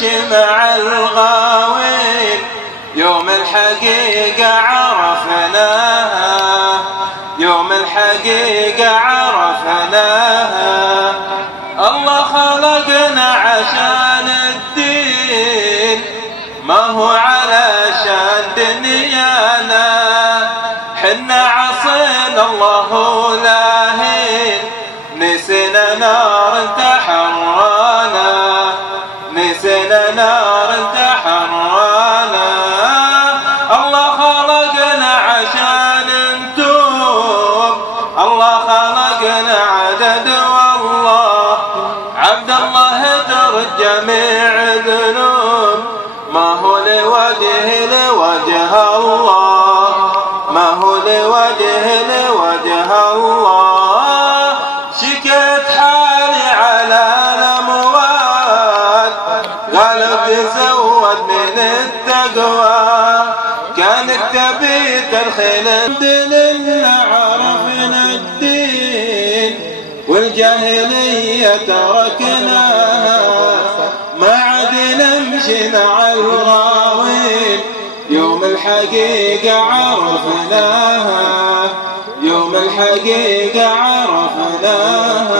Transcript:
نمشي مع الغاوين، يوم الحقيقة عرفناها، يوم الحقيقة عرفناها. الله خلقنا عشان الدين، ما هو علشان دنيانا. حنا عصينا الله لاهين، نسينا نار تحرانا، نسينا نار تحرانا. الله خلقنا عشان نتوب، الله خلقنا عدد والله عبد الله هدر جميع ذنوب. ما هو لوجه الله، ما هو لوجه الله. شكيت حالي على الأموات، قالوا تزود من التقوى، كانت تبيت الخيل. الحمد لله عرفنا الدين، والجاهلية تركناها، ما عاد نمشي مع الغاوين، يوم الحقيقة عرفناها، يوم الحقيقة عرفناها.